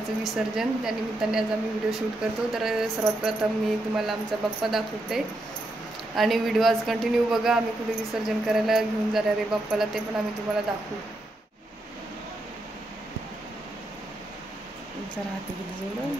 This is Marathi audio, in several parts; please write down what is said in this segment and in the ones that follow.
बाप्पाचं विसर्जन, त्यानिमित्ताने आज आम्ही व्हिडिओ शूट करतो। तर सर्वात प्रथम मी तुम्हाला आमचा बाप्पा दाखवते आणि व्हिडिओ आज कंटिन्यू बघा। आम्ही कुठे विसर्जन करायला घेऊन जाणार आहे बाप्पाला ते पण आम्ही तुम्हाला दाखवू। जरा हाती जोडून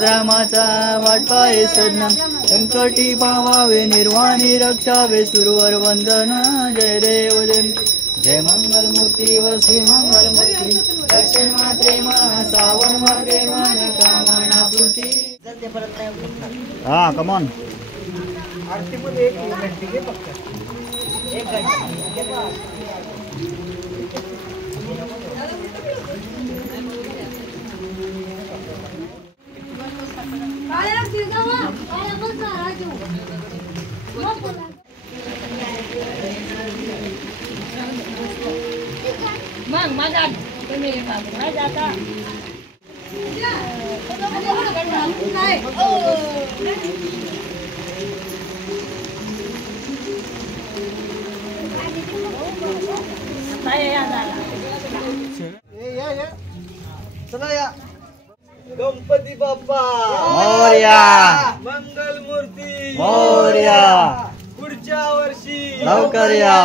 रामाचा वाटपाये सदना संकटी पावावे निर्वाणी रक्षावे सुरवर वंदना। जय देव जय मंगल मूर्ती व श्री मंगल मूर्ती दर्शन मात्रे मन सावन मात्रे मन कामना पूर्ती। हाँ कम ऑन आरती मध्ये एक घंटे घे फक्त एक घंटे मग माझा तुम्ही माझा आता चला या गणपती बाप्पा मोरया मंगल मूर्ती मोरया पुढच्या वर्षी लवकर या।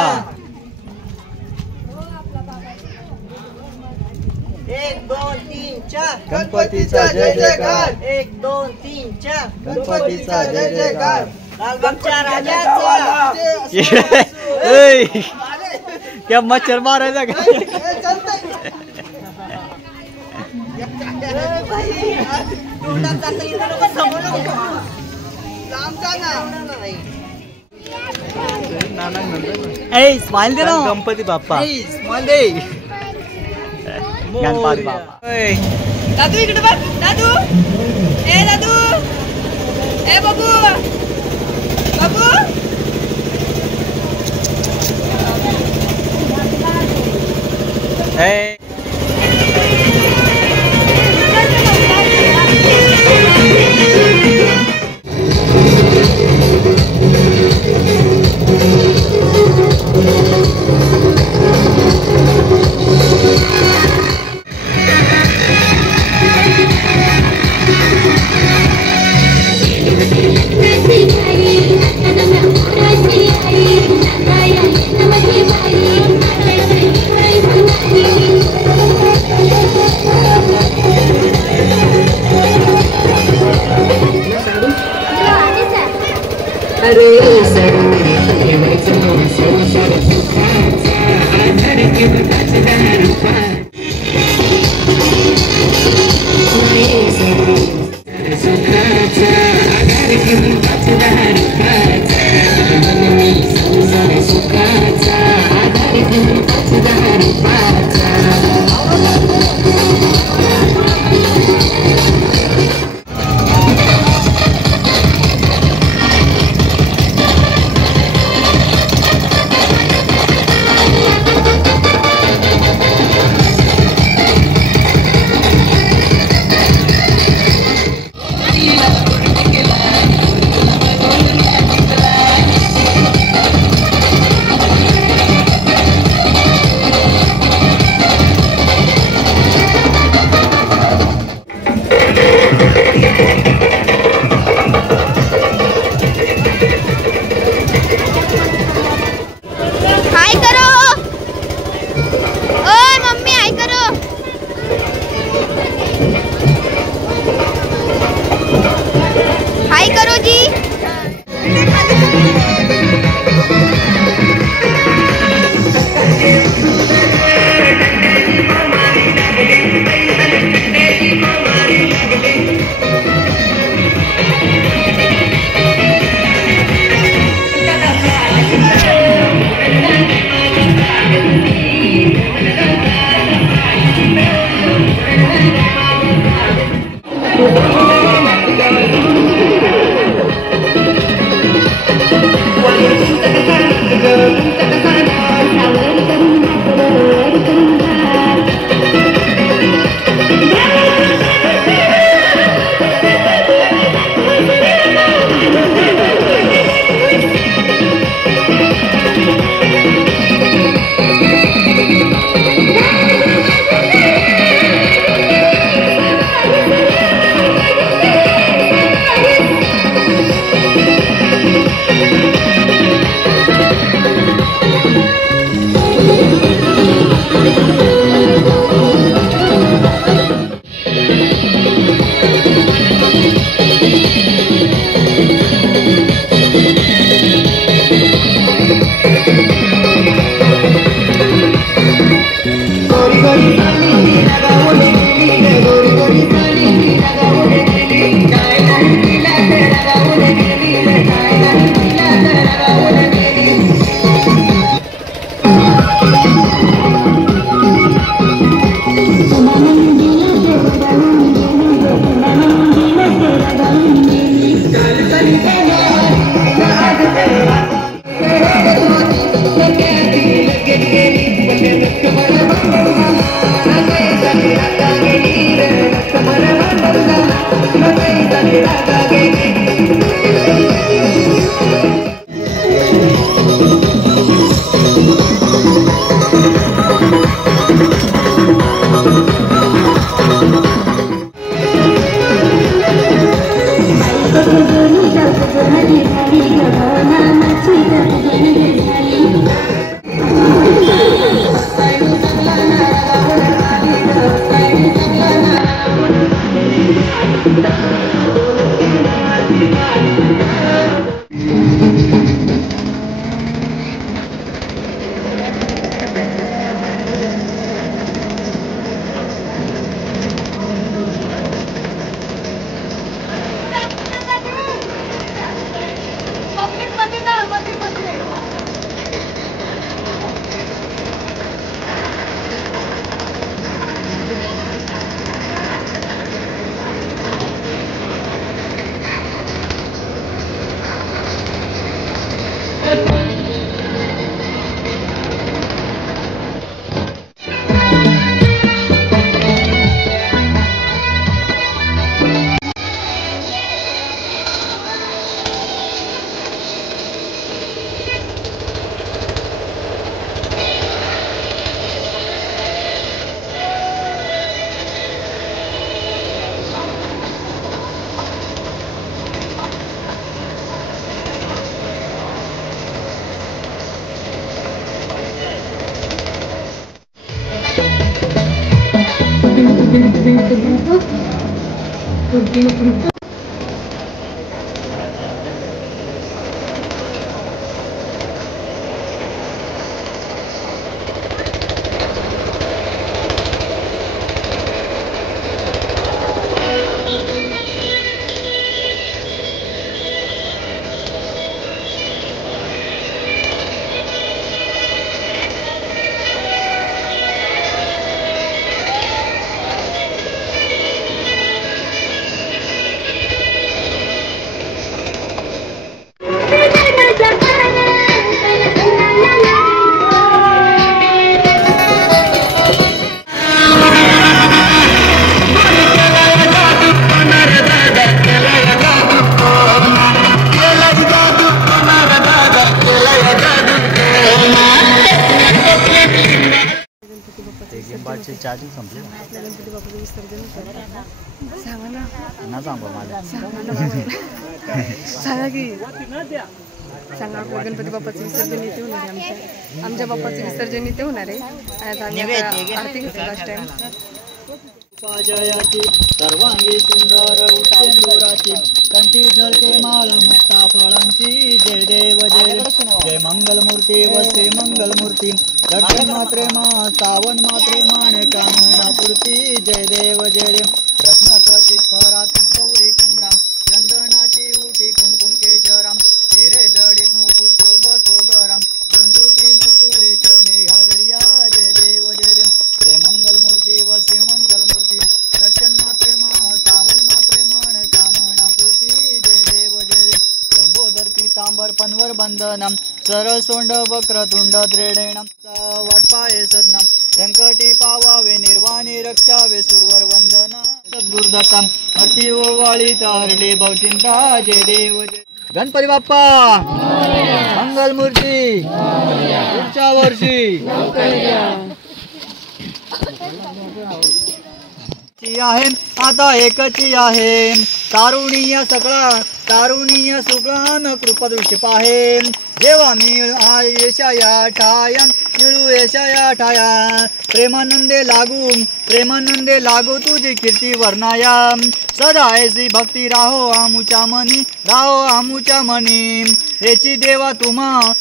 1 2 3 4 गणपतीचा जय जयकार 1 2 3 4 गणपतीचा जय जयकार लालबागच्या राजाचा क्या मच्छर मारायचा का स्माइल दे ना गणपती बाप्पा स्माइल दे गणपती बाप्पा। दादू इकडे बघ दादू दादू बाबू बाबू dentro do grupo. Porque o grupo charging संपली गणपती बाप्पाचं विसर्जन सांगा ना ना सांगू मला सांगा की सांगा गणपती बाप्पाचं विसर्जन इथे होणार आहे आमच्या बाप्पाचं विसर्जन इथे होणार आहे आणि आता आम्ही आरती घेतो लास्ट टाइम जयाची सर्वांगी सुंदर उठेंदुराची कंठी झळके माळ मुक्ता फळांची जय देव जय जय मंगलमूर्ती व श्री मंगलमूर्ती दर्शन मात्रे मा सावन मात्रे मान कामनापूर्ती जय देव जय देव रत्नाची फरात गौरी कुंभराम चंदनाची उठी कुंकुम केशराम हिरे जडित मुकुट शोभराम कुंजुटी नुपुरे चरणी घागरिया जय देव जय देव जय मंगलमूर्ती व श्री मंगलमूर्ती दर्शन मात्रे मा सावन मात्रे मान कामनापूर्ती जय देव जय देव लंबोदर पीतांबर पन्वर बंधनम सरसोंड वक्रतुंड द्रेडेणम वटपाये सदनम संकटी पावावे निर्वाणी रक्षावे सुरवर वंदना सद्गुरुदत्तम अति ओवाळी हरली भवचिंता जय देव जय गणपती बाप्पा मंगलमूर्ती पुढच्या वर्षी आहे आता एकची आहे तारुणीय सगळा तारुणीय सुगम कृपदृष्टी पाहे जेव्हा मी यशया ठाया मिळू यशया ठाया प्रेमानंदे लागू तुझी कीर्ती वर्णाया सदा ऐसी भक्ती राहो आमुच्या मनी हेची देवा तुम्हा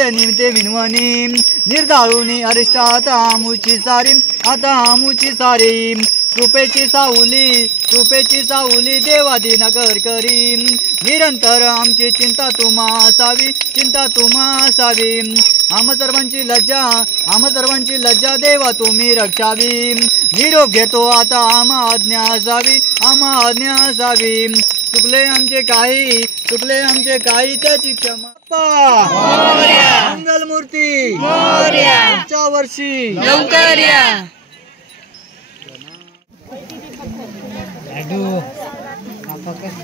निमित्ते विनवणी निर्दाळुनी अरिष्ट आता आमुची सारी कृपेची सावली देवा दिनकर करी निरंतर आमची चिंता तुम्हा असावी आम सर्वांची लज्जा देवा तुम्ही रक्षावी निरोप घेतो आता आम्हा आज्ञा असावी चुकले आमचे काही त्याची क्षमा मंगलमूर्ती पुढच्या वर्षी लवकर या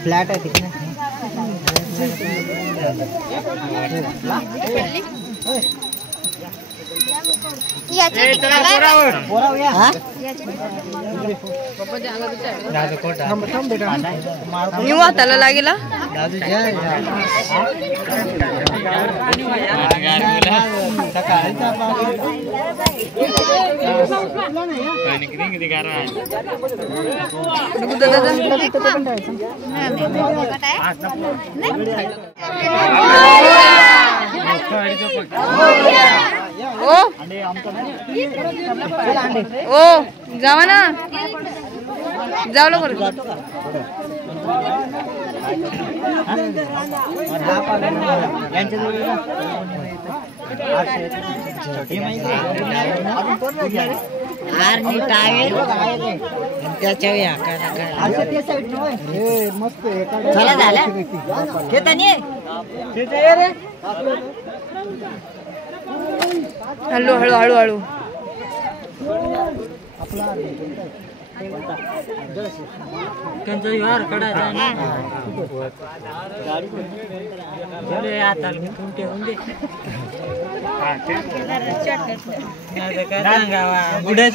फ्लॅट आहे तिथे हाताला लागेल ओ जावा ना जाऊ लवकर चला झालं हळू हळू हळू हळू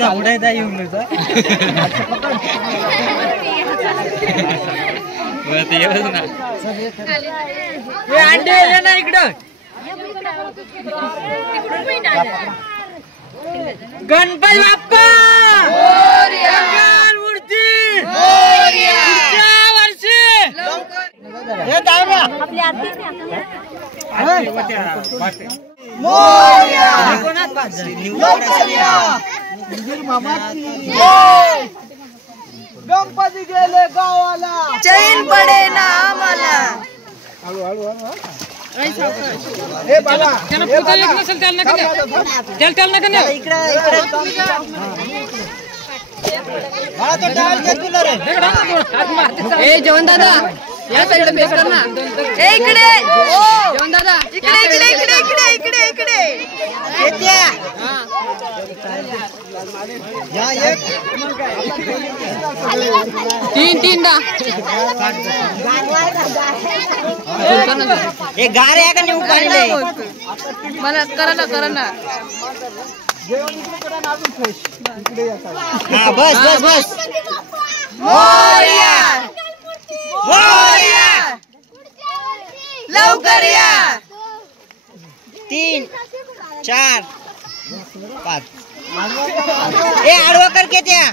बुडायचा येऊन अंडे ना इकडं गणपती बाप्पा गणपती गेले गावाला, चैन पडे ना आम्हाला. हे बाबा जेवण दादा या साईडला बेस कर ना. इकडे जेवण दादा इकडे इकडे इकडे इकडे इकडे इकडे तीन दा गारे आहे का नेऊ काढले मला करा ना. हा बस बस बस. लवकर या. 3 4 5 ए आडवा करके त्या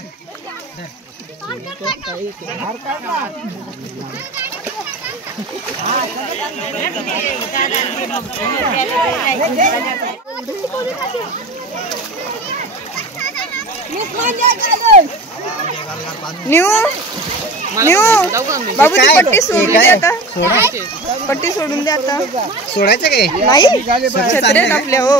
न्यू बाबूची पट्टी सोडून दे आता. पट्टी सोडून दे आता. सोडायचं काय नाही छत्रे आपल्या हो.